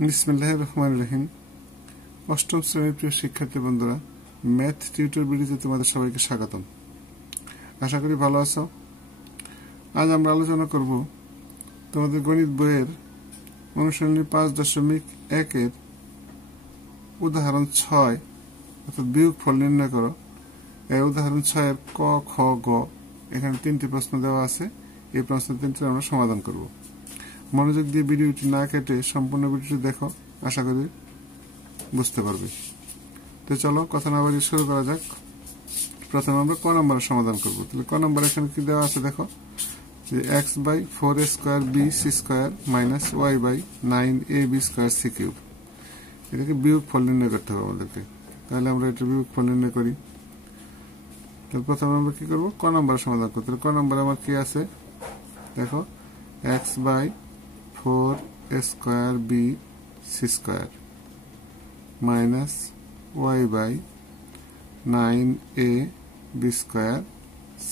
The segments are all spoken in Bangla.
বিসমিল্লাহির রহমানির রহিম। অষ্টম শ্রেণীর প্রিয় শিক্ষার্থী বন্ধুরা, ম্যাথ টিউটর ভিডিওতে তোমাদের সবাইকে স্বাগতম। আশা করি ভালো আছো। আজ আমরা আলোচনা করব তোমাদের গণিত বইয়ের অনুশীলনী 5.1 উদাহরণ 6 অর্থাৎ বিয়োগফল নির্ণয় করো। এই উদাহরণ 6 এর ক, খ, গ এখানে 3টি প্রশ্ন দেওয়া আছে। এই প্রশ্ন 3টি আমরা সমাধান করব। মনোযোগ দিয়ে ভিডিওটি না কেটে সম্পূর্ণ ভিডিওটি দেখো, আশা করি বুঝতে পারবে। তো চলো কথা না বাড়িয়ে শুরু করা যাক। প্রথমে আমরা ক নম্বরের সমাধান করব। তাহলে ক নম্বর এখানে কি দেওয়া আছে দেখো, যে x/4a² - y/9ab² c³ এটাকে বিয়োগফল নির্ণয় করতে হবে আমাদেরকে। তাহলে আমরা এটা বিয়োগফল নির্ণয় করি। তাহলে প্রথমে আমরা কি করব, ক নম্বরের সমাধান করতে। ক নম্বরে আমার কি আছে দেখো, x/4a² c² - y/9ab²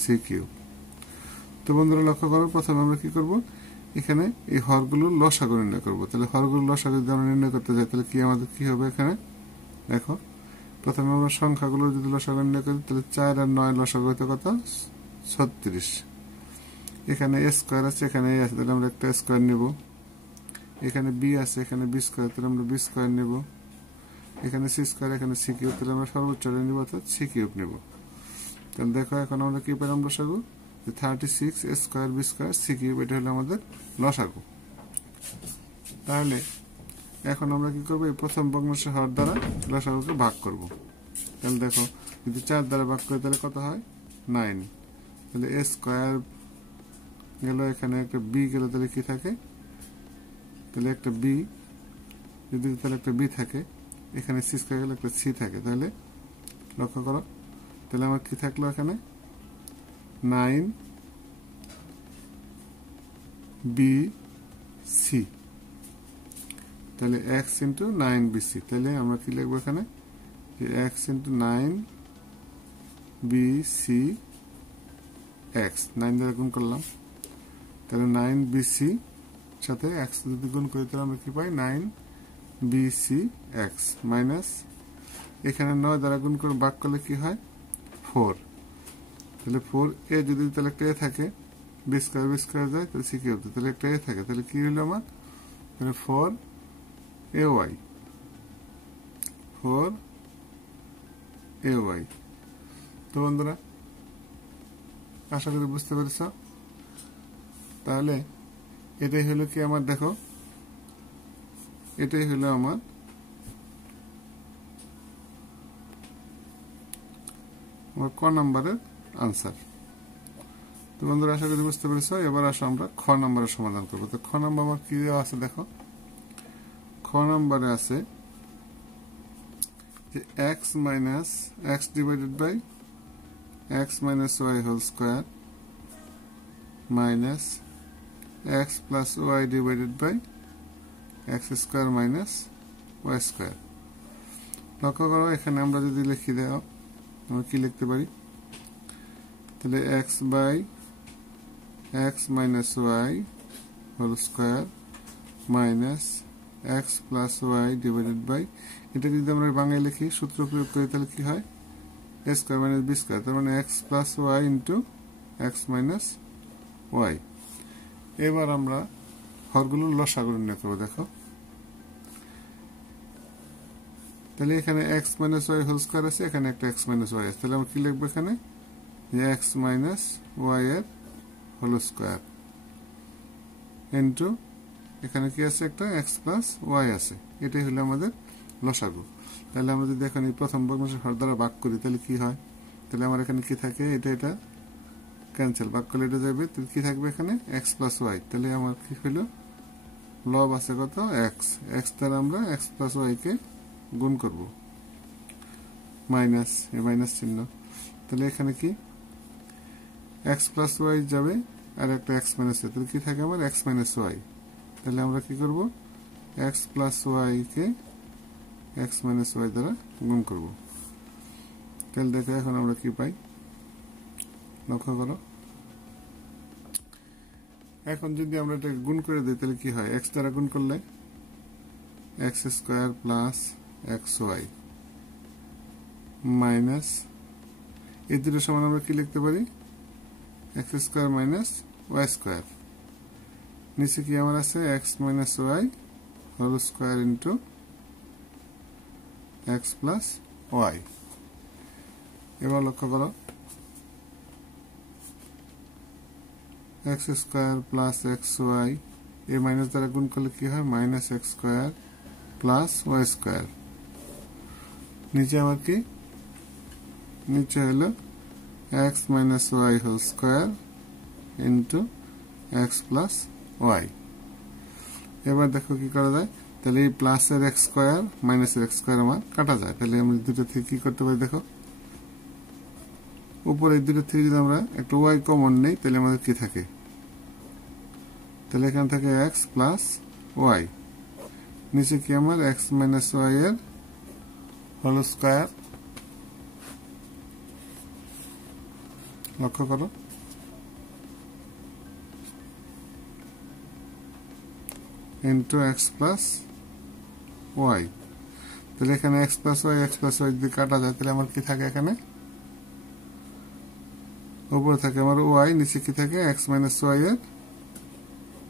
c³। তো বন্ধুরা লক্ষ্য করো, প্রথমে আমরা কি করব, এখানে এই হরগুলোর লসাগু নির্ণয় করব। তাহলে হরগুলোর লসাগু যদি আমরা নির্ণয় করতে যাই তাহলে কি আমাদের কি হবে, এখানে দেখো প্রথমে আমরা সংখ্যাগুলোর যদি লসাগু নির্ণয় করি তাহলে 4 আর 9 লসাগু হতে কত, 36। এখানে a² আছে, এখানে a আছে, তাহলে আমরা একটা স্কোয়ার নেব। এখানে b আছে, এখানে b², তাহলে আমরা b² নেব। এখানে c², এখানে c³, তাহলে আমরা সর্বোচ্চ নেব অর্থাৎ c³ নেব। তাহলে দেখো এখন আমরা কি পেলাম লসাগু, 36 a² b² c³ এটা হলো আমাদের লসাগু। তাহলে এখন আমরা কি করব, এই প্রথম ভগ্নাংশের হর দ্বারা লসাগুকে ভাগ করব। তাহলে দেখো যদি 4 দ্বারা ভাগ করি তাহলে কত হয়, 9। তাহলে a² গেল, এখানে একটা b গেল, তাহলে কি থাকে, তাহলে একটা b, যদি তাহলে একটা b থাকে, এখানে c² গেলে একটা c থাকে। তাহলে লক্ষ্য করো, তাহলে আমার কি থাকলো, এখানে 9bc, তাহলে x × 9bc। তাহলে আমরা কি লিখবো এখানে, যে x × 9bcx, 9 দ্বারা গুণ করলাম, তাহলে 9bc সাথে x যদি গুণ করি তাহলে আমরা কি পাই, 9bcx মাইনাস, এখানে 9 দ্বারা গুণ করে ভাগ করলে কি হয়, 4। তাহলে 4a যদি তাহলে একটা a থাকে, b² যায়, তাহলে c³ তাহলে একটা a থাকে, তাহলে কি হলো আমার, তাহলে 4ay। তো বন্ধুরা আশা করি বুঝতে পেরেছ। তাহলে এটাই হলো কি আমার, দেখো এটাই হলো আমার ক নম্বরের আনসার। তো বন্ধুরা আশা করি বুঝতে পেরেছ। এবার আসো আমরা খ নম্বরের সমাধান করবো। তো খ নম্বর আমার কি দেওয়া আছে দেখো, খ নম্বরে আছে যে x - x / x - y² - x + y / x² - y²। লক্ষ্য করো, এখানে আমরা যদি লিখি দাও আমরা কি লিখতে পারি, তাহলে x/x - y² - x + y / এটা যদি আমরা বাংলায় লিখি, সূত্র প্রয়োগ করি, তাহলে কি হয়, a² - b², তার মানে x + y × x - y। এবার আমরা হরগুলোর লসাগু নির্ণয় করব। দেখো তাহলে এখানে x - y² আছে, এখানে একটা x - y আছে, তাহলে আমরা কি লিখবো এখানে, যে x - y এর হোল² ইন্টু এখানে কি আছে, একটা x + y আছে। এটাই হলো আমাদের লসাগু। তাহলে আমরা যদি এখানে প্রথম ভগ্নাংশের হর দ্বারা ভাগ করি তাহলে কি হয়, তাহলে আমার এখানে কি থাকে, এটা ক্যান্সেল, ভাগ করলে এটা যাবে, তাহলে কি থাকবে এখানে x + y। তাহলে আমার কি হলো, লব আছে কত, x দ্বারা আমরা x + y কে গুণ করব, মাইনাস, এই মাইনাস চিহ্ন। তাহলে এখানে কি x + y যাবে, আর একটা x - y, তাহলে কি থাকে আমার x - y। তাহলে আমরা কি করব, x + y কে x - y দ্বারা গুণ করব। তাহলে দেখো এখন আমরা কি পাই, লক্ষ্য করো, এখন যদি আমরা এটা গুণ করে দিই তাহলে কি হয়, x দ্বারা গুণ করলে x square plus x y minus এই দুটো সমান আমরা কি লিখতে পারি x square minus y square নিচে কি আমার আছে x minus y whole square into x plus y এবার লক্ষ্য করো x square plus x y এই মাইনাস দ্বারা গুণ করলে কি হয় minus x square plus y square নিচে আমার কি নিচে হলো x minus y whole square into x plus y এবার দেখো কি করা যায় তাহলে এই প্লাসের এক্স স্কোয়ার মাইনাসের এক্স স্কোয়ার আমার কাটা যায় তাহলে আমরা দুটো থেকে কি করতে পারি দেখো উপরে এই দুটো থেকে যদি আমরা একটা ওয়াই কমন নেই তাহলে আমাদের কি থাকে তাহলে এখান থেকে এক্স প্লাস ওয়াই নিচে কি আমার এক্স মাইনাস ওয়াই এর হোল স্কোয়ার লক্ষ্য করো ইন্টু এক্স প্লাস ওয়াই তাহলে এখানে এক্স প্লাস ওয়াই যদি কাটা যায় তাহলে আমার কি থাকে এখানে উপরে থাকে আমার ওয়াই নিচে কি থাকে এক্স মাইনাস ওয়াই এর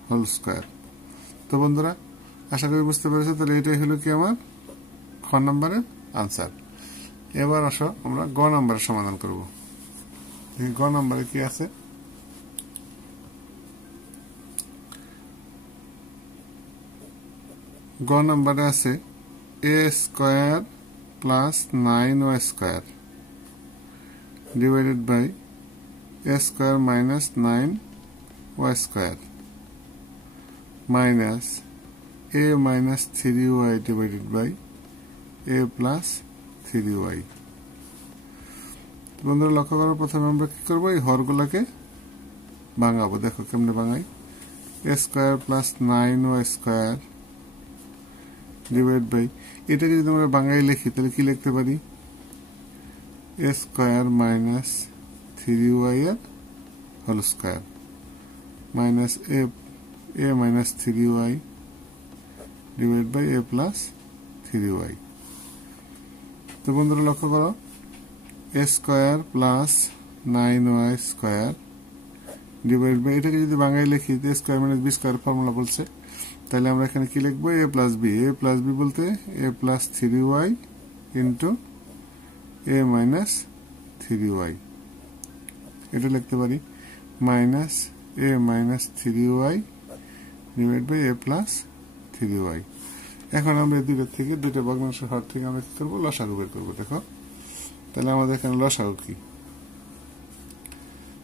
হোল স্কোয়ার তো বন্ধুরা আশা করি বুঝতে পেরেছো তাহলে এটাই হলো কি আমার খ নম্বরের আনসার এবার আসো আমরা গ নম্বরের সমাধান করব গ নম্বরে কি আছে গ নম্বরে আছে a square plus 9y square divided by a square minus 9y square minus a minus 3y divided by a plus 3y বন্ধুরা লক্ষ্য করো প্রথমে আমরা কি করব এই হরগুলোকে ভাঙাবো দেখো কেমনে ভাঙাই a square plus 9y square divided by এটাকে যদি আমরা ভাঙাই লিখি তাহলে কি লিখতে পারি a square minus 3y এর whole square minus a minus 3y divide by a plus 3y তো বন্ধুরা লক্ষ্য করো a square plus 9y square divide by এটাকে যদি বাংলায় লিখি a square minus b square formula বলছে তাহলে আমরা এখানে কি লিখব a plus b বলতে a plus 3y into a minus 3y এটা লিখতে পারি minus a minus 3y divide by a plus 3y এখন আমরা এই দুটো থেকে দুটো ভগ্নাংশের হর থেকে আমরা কি করব লসাগু বের করব দেখো তাহলে আমাদের এখানে লসাগু কি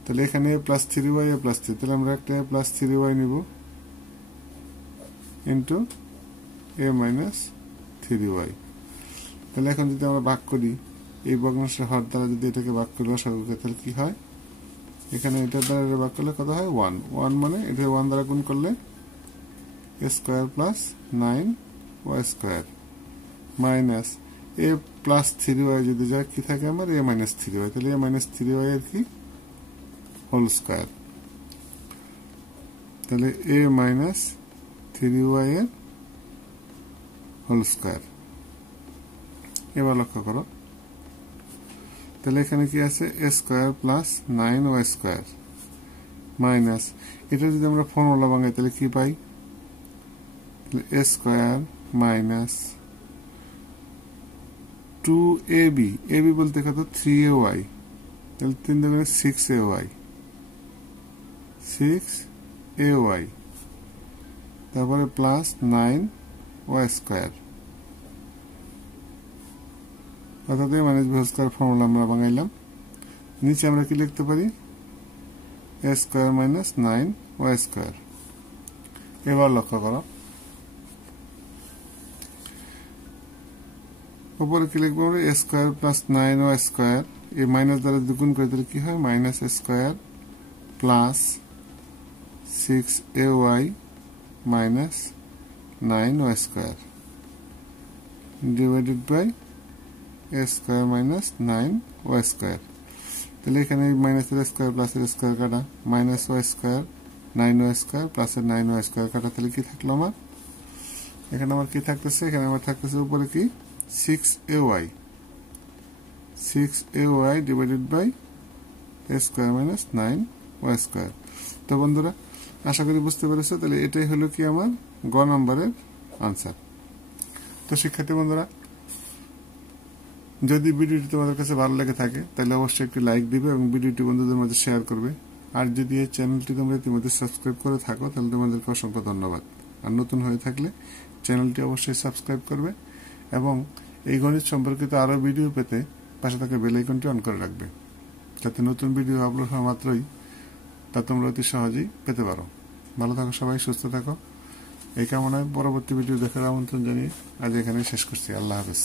তাহলে এখানে a plus 3y a plus 3 তাহলে আমরা একটা a plus 3y নিব ইনটু a minus 3y তাহলে এখন যদি আমরা ভাগ করি এই ভগ্নাংশের হর দ্বারা যদি এটাকে ভাগ করি লসাগুকে তাহলে কি হয় এখানে এটা দ্বারা ভাগ করলে কত হয় 1 মানে এটা 1 দ্বারা গুণ করলে a square plus 9y square minus a plus 3y যদি যায় কি থাকে আমার a minus 3y তাহলে a minus 3y এর কি হোল স্কয়ার তাহলে a minus 3y এর হোল স্কয়ার এবার লক্ষ্য করো তাহলে এখানে কি আছে a square plus 9y square minus এটা যদি আমরা ফর্মুলা ভাঙাই তাহলে কি পাই a স্কয়ার মাইনাস 2ab বলতে কত 3ay তাহলে 3 দুগুণে 6ay তারপরে প্লাস 9y স্কয়ার অর্থাৎ a minus b square formula আমরা ভাঙাইলাম নিচে আমরা কি লিখতে পারি a square minus 9y square এবার লক্ষ্য করো উপরে কি লিখবো আমরা a square plus 9y square এই মাইনাস দ্বারা দ্বিগুণ করে দিলে কি হয় minus a square plus 6ay minus 9y square divided by a square minus 9y square তাহলে এখানে মাইনাস এর স্কয়ার প্লাস এর স্কয়ার কাটা minus y square 9y square plus এর 9y স্কয়ার কাটা তাহলে কি থাকলো আমার এখানে আমার কি থাকতেছে, এখানে আমার থাকতেছে উপরে কি 6ay divided by a square minus 9y square. তো বন্ধুরা আশা করি বুঝতে পেরেছো। তাহলে এটাই হলো কি আমার গ নম্বরের আনসার। তো শিক্ষার্থী বন্ধুরা, যদি ভিডিওটি তোমাদের কাছে ভালো লেগে থাকে তাহলে অবশ্যই একটি লাইক দিবে এবং ভিডিওটি বন্ধুদের মধ্যে শেয়ার করবে। আর যদি এই চ্যানেলটি তোমরা ইতিমধ্যে সাবস্ক্রাইব করে থাকো তাহলে তোমাদেরকে অসংখ্য ধন্যবাদ। আর নতুন হয়ে থাকলে চ্যানেলটি অবশ্যই সাবস্ক্রাইব করবে এবং এই গণিত সম্পর্কিত আরও ভিডিও পেতে পাশে থাকা বেল আইকনটি অন করে রাখবে, যাতে নতুন ভিডিও আপলোড হওয়া মাত্রই তা তোমরা অতি সহজেই পেতে পারো। ভালো থাকো সবাই, সুস্থ থাকো। এই কামনায় পরবর্তী ভিডিও দেখার আমন্ত্রণ জানিয়ে আজ এখানে শেষ করছি। আল্লাহ হাফেজ।